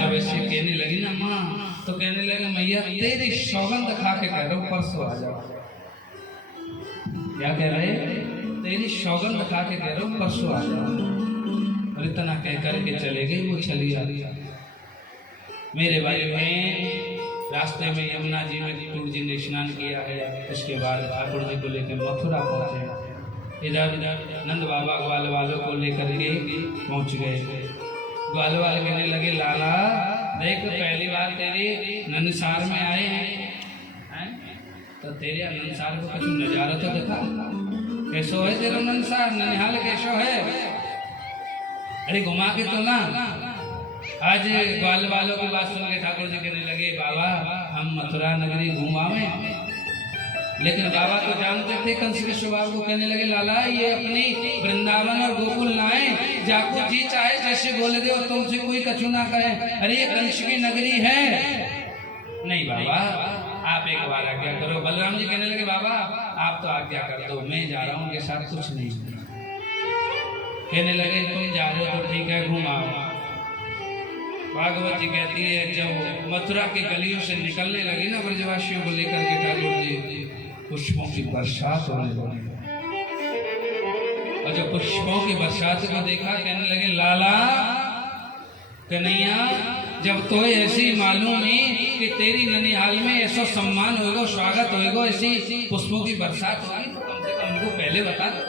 जब ऐसे कहने लगी ना माँ, तो कहने लगे मैया तेरी सौगंध खा के कह रहा हूँ परसों आ जाओ। क्या कह रहे? तेरी सौगंध खा के कह रहा हूँ परसों आ जाओ। और इतना कह करके चले गई। वो चली आ रही। मेरे भाई बहन, रास्ते में यमुना जी में ठाकुर जी ने स्नान किया है। उसके बाद ठाकुर जी को लेकर मथुरा पहुंचे। इधर नंद बाबा ग्वाल वालों को लेकर के पहुंच गए। ग्वाल वाले कहने लगे लाला देख, पहली बार तेरे नंदसार में आए हैं, तो तेरे नंदसार को कुछ नजारा तो देखा। कैसो है तेरा नंदसार, ननिहाल कैसो है? अरे घुमा के तो ना। आज ग्वाल वालों की बात सुन के ठाकुर जी कहने लगे बाबा हम मथुरा नगरी घूमावे। लेकिन बाबा तो जानते थे कंस के स्वभाव को। कहने लगे लाला ये अपनी वृंदावन और गोकुल ना है, जाको जी चाहे जैसे बोले दे तुमसे कोई कछु ना कहे। अरे ये कंस की नगरी है। नहीं बाबा आप एक बार आज्ञा करो। बलराम जी कहने लगे बाबा आप तो आज्ञा कर दो, मैं जा रहा हूँ, उनके साथ कुछ नहीं। कहने लगे तुम जा रहे हो तो ठीक है घुमाओ। भागवत जी कहती है जब मथुरा की गलियों से निकलने लगी ना ब्रजवासियों को लेकर के ठाकुर जी, पुष्पों की बरसात होने लगी। और जब पुष्पों की बरसात को देखा कहने लगे लाला कन्हैया जब तो ऐसी मालूम है कि तेरी ननिहाल में ऐसा सम्मान होगा, स्वागत होगा, ऐसी पुष्पों की बरसात होगी, तो कम से कम हमको पहले बता दो।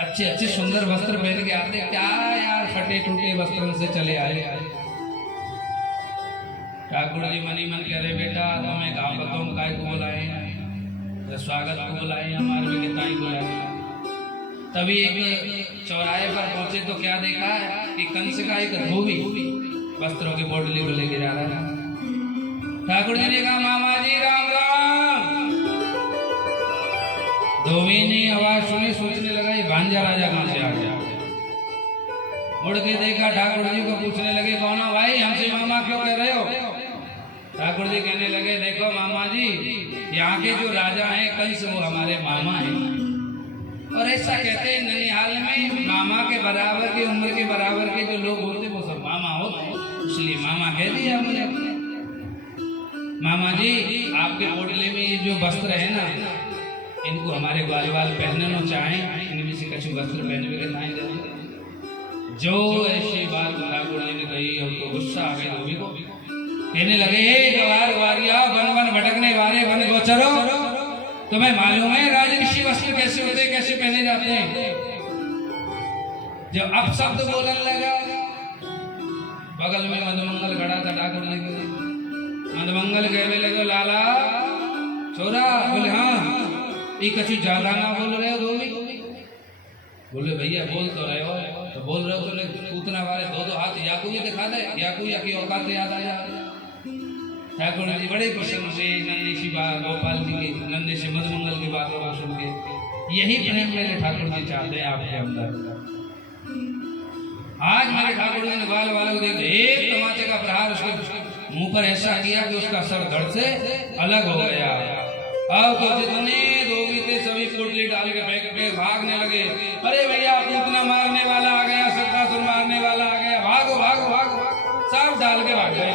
अच्छे अच्छे सुंदर वस्त्र पहन के आते, क्या यार फटे टूटे वस्त्रों से चले आए। ठाकुर जी मनी मन कह रहे बेटा तुम्हें गाँव बताओ काय को बुलाए, स्वागत को बुलाए, हमारे भी कितना ही बुलाए। तभी एक चौराहे पर पहुंचे तो क्या देखा कि कंस का एक धोबी वस्त्रों की बोतली को लेके जा रहा था। ठाकुर जी ने कहा मामा जी राम राम। धोबी ने आवाज सुनी, सोचने लगा ये भांजा राजा कहां से आ गया। मुड़ के देखा ठाकुर जी को, पूछने लगे कौन हो भाई, हमसे मामा क्यों कह रहे हो? ठाकुर जी कहने लगे देखो मामा जी यहाँ के जो राजा हैं कंस वो हमारे मामा हैं। और ऐसा कहते हैं ननिहाल में मामा के बराबर की उम्र के बराबर के जो लोग होते वो सब मामा होते, इसलिए मामा कह दिया हमने। मामा जी आपके पोटले में ये जो वस्त्र है ना, इनको हमारे ग्वाल वाल पहनना चाहें, इनमें से कुछ वस्त्र पहनने के नहीं। जो ऐसी बात ठाकुर जी ने कही उनको गुस्सा आ गया धोबी को। कहने लगे गवार वारिया वन वन भटकने वाले वन गोचरो, तुम्हें मालूम है राजऋषि वस्त्र कैसे होते हैं, कैसे पहने जाते हैं? जब अब शब्द बोलने लगा, बगल में मधुमंगल खड़ा था ठाकुर जी के। मधुमंगल कहने लगे लाला छोरा। बोले हाँ ये कछु ज्यादा ना बोल रहे हो धोबी? बोले भैया बोल तो रहे हो, तो बोल रहे हो तो उतना बारे दो दो हाथ याकू ये दिखा दे, याकू या की औकात याद आ जा। ठाकुर जी बड़े प्रसन्न से नन्हे सी बात गोपाल जी की, नन्हे से मधुमंगल की बातों को सुन के, यही प्रेम मेरे ठाकुर जी चाहते हैं आपके अंदर। आज मेरे ठाकुर जी ने बाल वालों को देख एक तमाचे का प्रहार उसके मुंह पर ऐसा किया कि उसका सर धड़ से अलग हो गया। अब तो जितने धोबी थे सभी पोटली डाल के फेंक के भागने लगे। अरे भैया पूतना मारने वाला आ गया, सत्तासुर मारने वाला आ गया, भागो भागो भागो, सब डाल के भाग गए।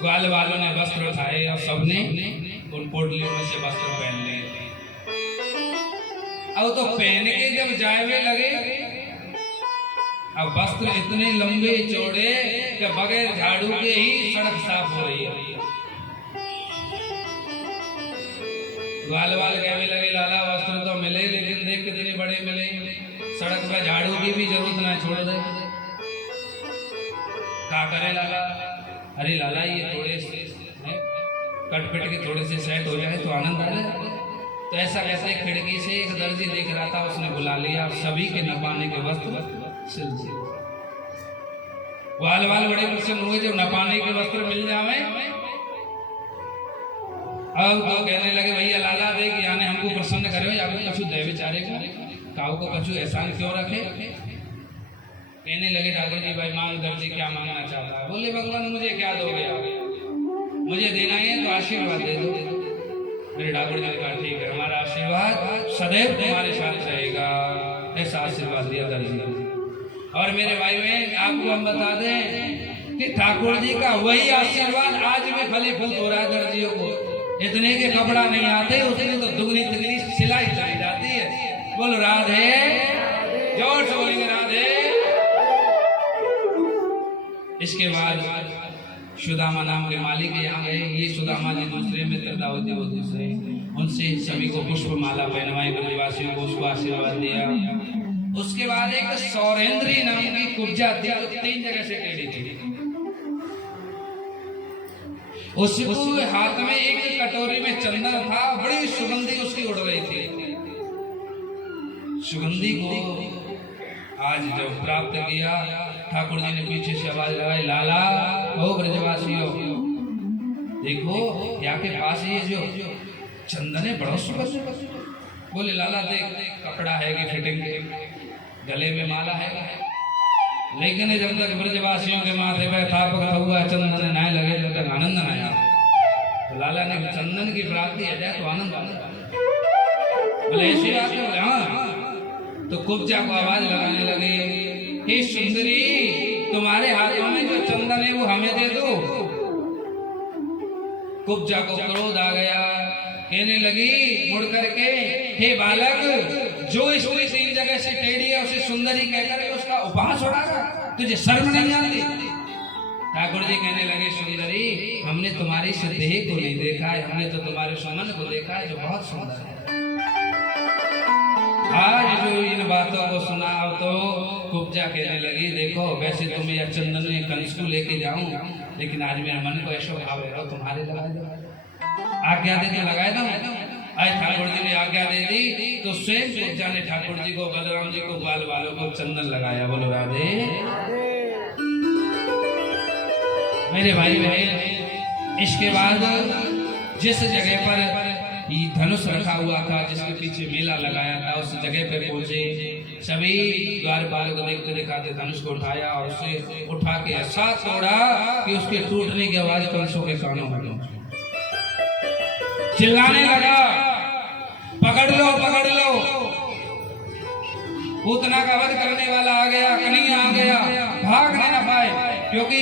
ग्वाल वालों ने वस्त्र उठाए और सबने उन पोटलियों में से वस्त्र पहन लिए। अब तो पहन के जब जाए लगे, अब वस्त्र इतने लंबे चौड़े कि बगैर झाड़ू के ही सड़क साफ हो रही है। ग्वाल वाल कहने लगे लाला वस्त्र तो मिले, लेकिन देख कितने बड़े मिले, सड़क पर झाड़ू की भी जरूरत ना छोड़ दे। क्या करे लाला? अरे लाला ये थोड़े कटपिट के थोड़े से सेट हो जाए तो आनंद आ जाए। तो ऐसा कैसे खिड़की से एक दर्जी देख रहा था, उसने बुला लिया और सभी के नपाने के वस्त्र सिल दिए। ग्वाल वाल बड़े प्रसन्न हुए जब नपाने के वस्त्र मिल जावे। अब तो कहने लगे भैया लाला देख यानी हमको प्रसन्न करे, या कछु दे बेचारे को, काऊ को कछु एहसान क्यों रखे? कहने लगे ठाकुर जी भाई मांग दर्जी क्या मांगना चाहता है? बोले भगवान मुझे क्या दोगे आप, मुझे देना ही है तो आशीर्वाद दे दो। मेरे ठाकुर जी ने कहा ठीक है हमारा आशीर्वाद सदैव तुम्हारे साथ रहेगा, ऐसा आशीर्वाद दिया दर्जी। और मेरे भाई बहन आपको हम बता दें कि ठाकुर जी का वही आशीर्वाद आज भी फली फूल हो रहा है दर्जियों को। इतने के कपड़ा नहीं आते, उसने तो दुगनी तिगनी सिलाई चली जाती है। बोलो राधे, जोर से बोलेंगे राधे। इसके बाद सुदामा नाम के मालिक यहाँ गए। ये सुदामा जी दूसरे मित्र दाऊदी वो दूसरे, उनसे सभी को पुष्प माला पहनवाई, ब्रजवासियों को उसको आशीर्वाद दिया। उसके बाद एक सौरेंद्री नाम की कुब्जा थी, जो 3 जगह से टेढ़ी थी। उसको हाथ में एक कटोरी में चंदन था, बड़ी सुगंधी उसकी उड़ रही थी। सुगंधी को आज जब प्राप्त किया, ठाकुर जी ने पीछे से आवाज लगाई, लाला ओ ब्रजवासियों देखो यहाँ के पास ये जो चंदन है बड़ा सुगंध। बोले लाला देख, कपड़ा है कि फिटिंग के, गले में माला है, लेकिन जब तक ब्रजवासियों के माथे पर थापक हुआ चंदन न लगे जब तक आनंद न आया। तो लाला ने चंदन की प्राप्ति है जाए तो आनंद आनंद। बोले ऐसी बात है? बोले हाँ। तो कुब्जा को आवाज लगाने लगे, हे सुंदरी तुम्हारे हाथों में जो चंदन है वो हमें दे दो। कुब्जा को क्रोध आ गया, कहने लगी मुड़ करके, हे बालक जो स्त्री 3 जगह से टेढ़ी है उसे सुंदरी कहकर के उसका उपहास उड़ागा, तुझे शर्म नहीं आती? ठाकुर जी कहने लगे, सुंदरी हमने तुम्हारी इस देह को नहीं देखा है, हमने तो तुम्हारे सुमन को देखा है जो बहुत सुंदर है। आज जो इन बातों को सुना तो कुब्जा कहने लगी, देखो वैसे तुम्हें यह चंदन में कंस को लेके जाऊं, लेकिन आज मेरे मन को ऐसा भाव है तुम्हारे लगा दो, आज्ञा दे के लगाए दो। आज ठाकुर जी ने आज्ञा दे दी तो स्वयं कुब्जा ने ठाकुर जी को, बलराम जी को, बाल बालों को चंदन लगाया। बोलो राधे। मेरे भाई बहन, इसके बाद जिस जगह पर ये धनुष रखा हुआ था, जिसके पीछे मेला लगाया था, उस जगह पे पहुंचे। सभी द्वारपाल को देखते दिखाते धनुष को उठाया और उसे उठा के ऐसा तोड़ा कि उसके टूटने की आवाज कंसों के कानों में पहुंची। चिल्लाने लगा, पकड़ लो पकड़ लो, पूतना का वध करने वाला आ गया, कन्हैया आ गया, भाग नहीं ना पाए, क्योंकि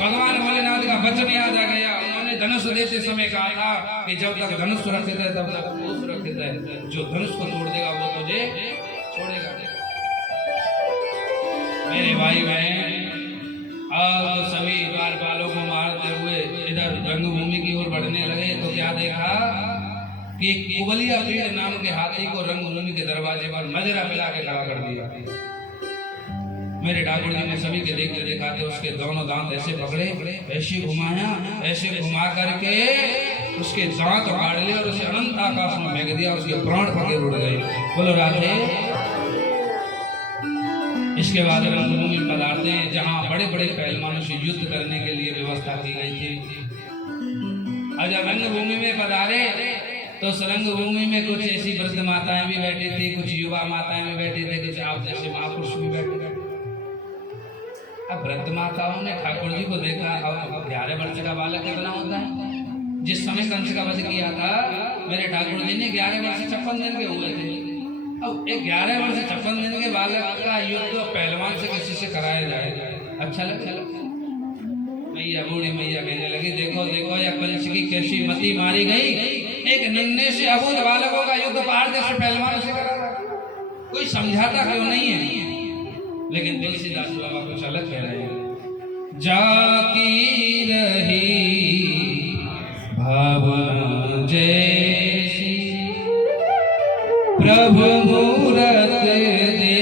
भगवान भोलेनाथ का वचन याद आ गया। उन्होंने धनुष देते समय कहा था कि जब तक धनुष सुरक्षित है तब तक वो सुरक्षित है, जो धनुष को तोड़ देगा वो तुझे छोड़ेगा। मेरे भाई बहन, अब तो सभी द्वारपालों को मारते हुए इधर रंगभूमि की ओर बढ़ने लगे तो क्या देखा कि कुबलिया पीड़ नाम के हाथी को रंगभूमि के दरवाजे पर मजरा मिला के खड़ा कर दिया। मेरे ठाकुर जी ने सभी के देखते दिखाते उसके दोनों दांत ऐसे पकड़े, ऐसे घुमाया, ऐसे घुमा करके उसके दांत फाड़ लिए और उसे अनंत आकाश में फेंक दिया, उसके प्राण फकीर उड़ गए। बोलो राधे। इसके बाद रंगभूमि पधारते हैं जहाँ बड़े बड़े पहलवानों से युद्ध करने के लिए व्यवस्था की गई थी। और जब रंगभूमि में पधारे तो उस रंगभूमि में कुछ ऐसी वृद्ध माताएं भी बैठी थी, कुछ युवा माताएं भी बैठी थी, कुछ आप जैसे महापुरुष भी बैठे थे। अब वृद्ध माताओं ने ठाकुर जी को देखा। अब 11 वर्ष का बालक कितना होता है? जिस समय कंस का वध किया था मेरे ठाकुर जी ने 11 वर्ष 56 दिन के हुए थे। अब 11 वर्ष 56 दिन के बालक का युद्ध पहलवान से किसी से कराया जाए, अच्छा लगा? मैया बूढ़ी मैया कहने लगी, देखो देखो यह कंस की कैसी मति मारी गई, एक नन्हे से अबूझ बालकों का युद्ध पहाड़ जैसे पहलवान से करा रहा, कोई समझाता क्यों नहीं है? लेकिन तुलसीदास बाबा कुछ अलग कह रहे हैं। जाकी रही भावना जैसी प्रभु मूरत देखी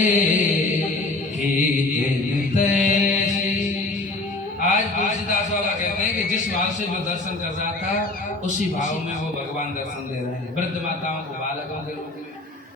तैसी। आज तुलसीदास बाबा कहते हैं कि जिस भाव से जो दर्शन कर रहा था उसी भाव में वो भगवान दर्शन दे रहे हैं, वृद्ध माताओं को बालकों के रूप में।